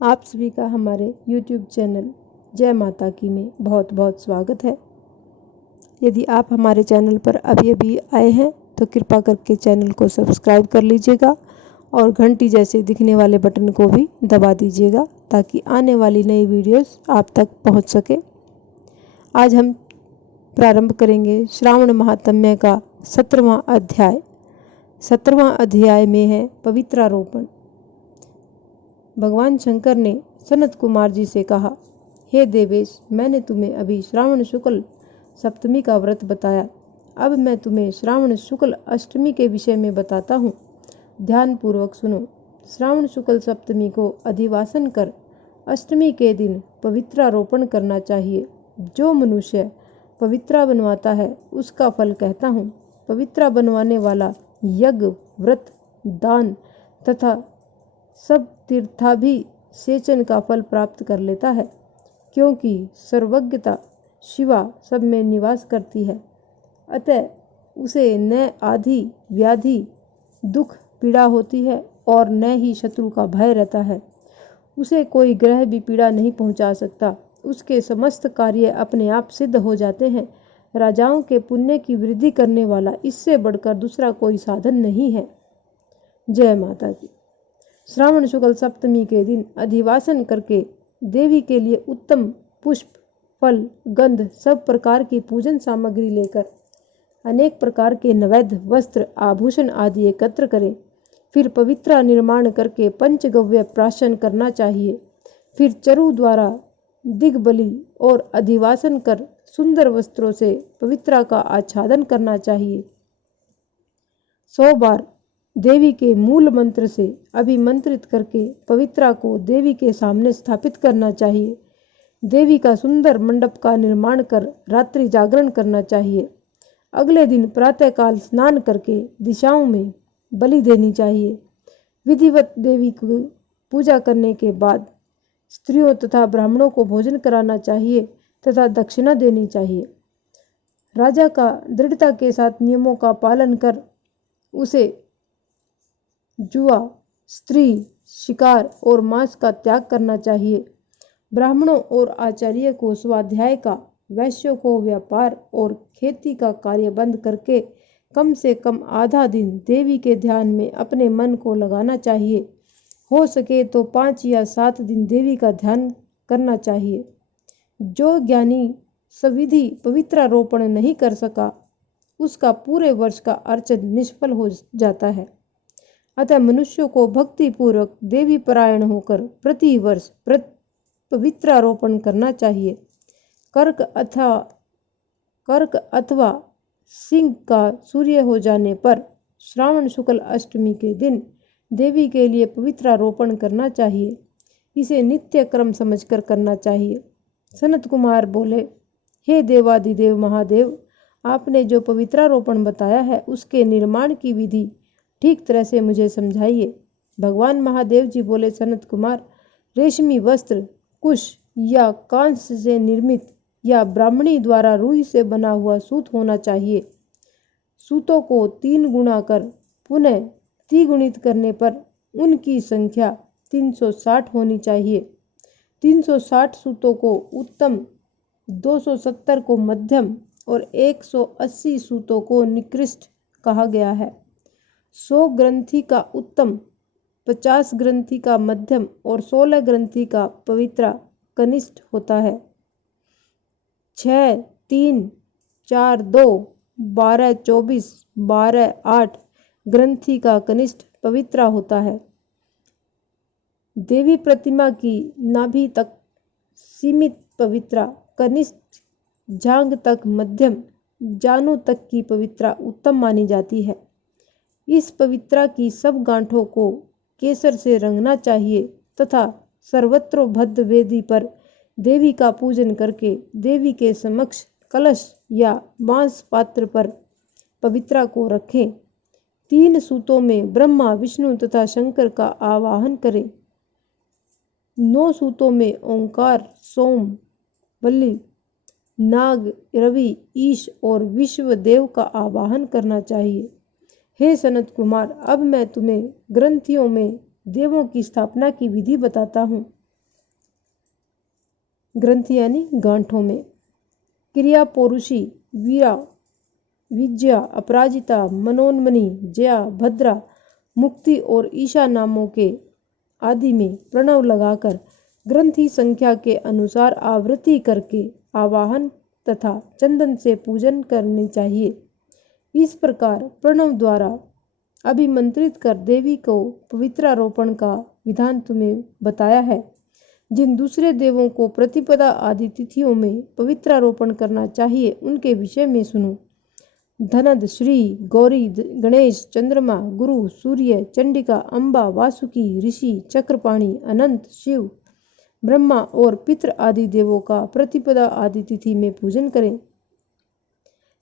आप सभी का हमारे YouTube चैनल जय माता की में बहुत बहुत स्वागत है। यदि आप हमारे चैनल पर अभी आए हैं तो कृपा करके चैनल को सब्सक्राइब कर लीजिएगा और घंटी जैसे दिखने वाले बटन को भी दबा दीजिएगा ताकि आने वाली नई वीडियोस आप तक पहुंच सके। आज हम प्रारंभ करेंगे श्रावण महात्म्य का 17वां अध्याय। 17वां अध्याय में है पवित्रारोपण। भगवान शंकर ने सनत कुमार जी से कहा, हे देवेश, मैंने तुम्हें अभी श्रावण शुक्ल सप्तमी का व्रत बताया। अब मैं तुम्हें श्रावण शुक्ल अष्टमी के विषय में बताता हूँ। ध्यान पूर्वक सुनो। श्रावण शुक्ल सप्तमी को अधिवासन कर अष्टमी के दिन पवित्रारोपण करना चाहिए। जो मनुष्य पवित्रा बनवाता है उसका फल कहता हूँ। पवित्रा बनवाने वाला यज्ञ, व्रत, दान तथा सब तीर्थाभिषेचन का फल प्राप्त कर लेता है, क्योंकि सर्वज्ञता शिवा सब में निवास करती है। अतः उसे न आदि व्याधि दुख पीड़ा होती है और न ही शत्रु का भय रहता है। उसे कोई ग्रह भी पीड़ा नहीं पहुंचा सकता। उसके समस्त कार्य अपने आप सिद्ध हो जाते हैं। राजाओं के पुण्य की वृद्धि करने वाला इससे बढ़कर दूसरा कोई साधन नहीं है। जय माता की। श्रावण शुक्ल सप्तमी के दिन अधिवासन करके देवी के लिए उत्तम पुष्प, फल, गंध, सब प्रकार की पूजन सामग्री लेकर अनेक प्रकार के नैवेद्य, वस्त्र, आभूषण आदि एकत्र करें। फिर पवित्रा निर्माण करके पंचगव्य प्राशन करना चाहिए। फिर चरु द्वारा दिग्बली और अधिवासन कर सुंदर वस्त्रों से पवित्रा का आच्छादन करना चाहिए। 100 बार देवी के मूल मंत्र से अभिमंत्रित करके पवित्रा को देवी के सामने स्थापित करना चाहिए। देवी का सुंदर मंडप का निर्माण कर रात्रि जागरण करना चाहिए। अगले दिन प्रातःकाल स्नान करके दिशाओं में बलि देनी चाहिए। विधिवत देवी की पूजा करने के बाद स्त्रियों तथा ब्राह्मणों को भोजन कराना चाहिए तथा दक्षिणा देनी चाहिए। राजा का दृढ़ता के साथ नियमों का पालन कर उसे जुआ, स्त्री, शिकार और मांस का त्याग करना चाहिए। ब्राह्मणों और आचार्य को स्वाध्याय का, वैश्यों को व्यापार और खेती का कार्य बंद करके कम से कम आधा दिन देवी के ध्यान में अपने मन को लगाना चाहिए। हो सके तो 5 या 7 दिन देवी का ध्यान करना चाहिए। जो ज्ञानी सविधि पवित्रारोपण नहीं कर सका उसका पूरे वर्ष का अर्चन निष्फल हो जाता है। अतः मनुष्यों को भक्ति पूर्वक देवी परायण होकर प्रति वर्ष पवित्रारोपण करना चाहिए। कर्क अथवा सिंह का सूर्य हो जाने पर श्रावण शुक्ल अष्टमी के दिन देवी के लिए पवित्रारोपण करना चाहिए। इसे नित्य क्रम समझकर करना चाहिए। सनत कुमार बोले, हे देवादिदेव महादेव, आपने जो पवित्रारोपण बताया है उसके निर्माण की विधि ठीक तरह से मुझे समझाइए। भगवान महादेव जी बोले, सनत कुमार, रेशमी वस्त्र, कुश या कांस्य से निर्मित या ब्राह्मणी द्वारा रुई से बना हुआ सूत होना चाहिए। सूतों को 3 गुणा कर पुनः त्रिगुणित करने पर उनकी संख्या 360 होनी चाहिए। 360 सूतों को उत्तम, 270 को मध्यम और 180 सूतों को निकृष्ट कहा गया है। 100 ग्रंथि का उत्तम, 50 ग्रंथि का मध्यम और 16 ग्रंथि का पवित्रा कनिष्ठ होता है। 6, 3, 4, 2, 12, 24, 12, 8 ग्रंथि का कनिष्ठ पवित्रा होता है। देवी प्रतिमा की नाभि तक सीमित पवित्रा कनिष्ठ, जांघ तक मध्यम, जानू तक की पवित्रा उत्तम मानी जाती है। इस पवित्रा की सब गांठों को केसर से रंगना चाहिए तथा सर्वत्रोभद्र वेदी पर देवी का पूजन करके देवी के समक्ष कलश या बांस पात्र पर पवित्रा को रखें। 3 सूतों में ब्रह्मा, विष्णु तथा शंकर का आवाहन करें। 9 सूतों में ओंकार, सोम, बलि, नाग, रवि, ईश और विश्वदेव का आवाहन करना चाहिए। हे सनत कुमार, अब मैं तुम्हें ग्रंथियों में देवों की स्थापना की विधि बताता हूँ। ग्रंथि यानी गांठों में। क्रिया पौरुषी वीरा, विजया, अपराजिता, मनोन्मनी, जया, भद्रा, मुक्ति और ईशा नामों के आदि में प्रणव लगाकर ग्रंथि संख्या के अनुसार आवृत्ति करके आवाहन तथा चंदन से पूजन करनी चाहिए। इस प्रकार प्रणव द्वारा अभिमंत्रित कर देवी को पवित्रारोपण का विधान तुम्हें बताया है। जिन दूसरे देवों को प्रतिपदा आदि तिथियों में पवित्रारोपण करना चाहिए उनके विषय में सुनो। धनद, श्री, गौरी, गणेश, चंद्रमा, गुरु, सूर्य, चंडिका, अम्बा, वासुकी, ऋषि, चक्रपाणि, अनंत, शिव, ब्रह्मा और पितृ आदि देवों का प्रतिपदा आदि तिथि में पूजन करें।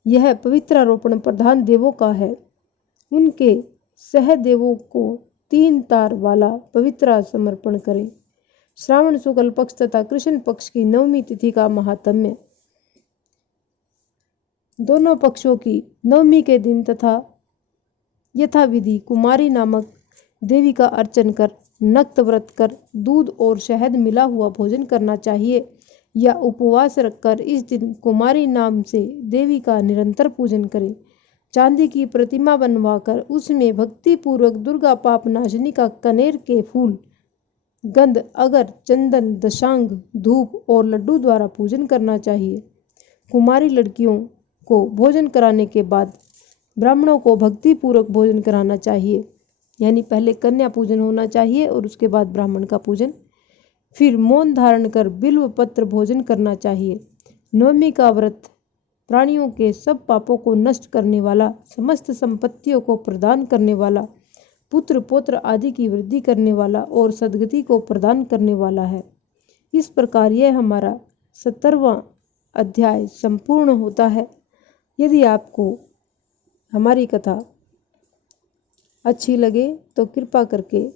यह पवित्रारोपण प्रधान देवों का है। उनके सहदेवों को 3 तार वाला पवित्रा समर्पण करें। श्रावण शुक्ल पक्ष तथा कृष्ण पक्ष की 9वीं तिथि का महात्म्य। दोनों पक्षों की 9वीं के दिन तथा यथाविधि कुमारी नामक देवी का अर्चन कर, नक्त व्रत कर, दूध और शहद मिला हुआ भोजन करना चाहिए या उपवास रखकर इस दिन कुमारी नाम से देवी का निरंतर पूजन करें। चांदी की प्रतिमा बनवाकर उसमें भक्तिपूर्वक दुर्गा पाप नाशिनी का कनेर के फूल, गंध, अगर, चंदन, दशांग, धूप और लड्डू द्वारा पूजन करना चाहिए। कुमारी लड़कियों को भोजन कराने के बाद ब्राह्मणों को भक्तिपूर्वक भोजन कराना चाहिए, यानी पहले कन्या पूजन होना चाहिए और उसके बाद ब्राह्मण का पूजन। फिर मौन धारण कर बिल्व पत्र भोजन करना चाहिए। 9वीं का व्रत प्राणियों के सब पापों को नष्ट करने वाला, समस्त संपत्तियों को प्रदान करने वाला, पुत्र पौत्र आदि की वृद्धि करने वाला और सद्गति को प्रदान करने वाला है। इस प्रकार यह हमारा 70वां अध्याय संपूर्ण होता है। यदि आपको हमारी कथा अच्छी लगे तो कृपा करके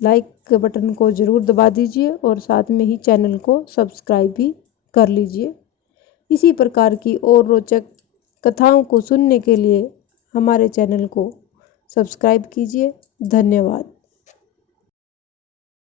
लाइक बटन को ज़रूर दबा दीजिए और साथ में ही चैनल को सब्सक्राइब भी कर लीजिए। इसी प्रकार की और रोचक कथाओं को सुनने के लिए हमारे चैनल को सब्सक्राइब कीजिए। धन्यवाद।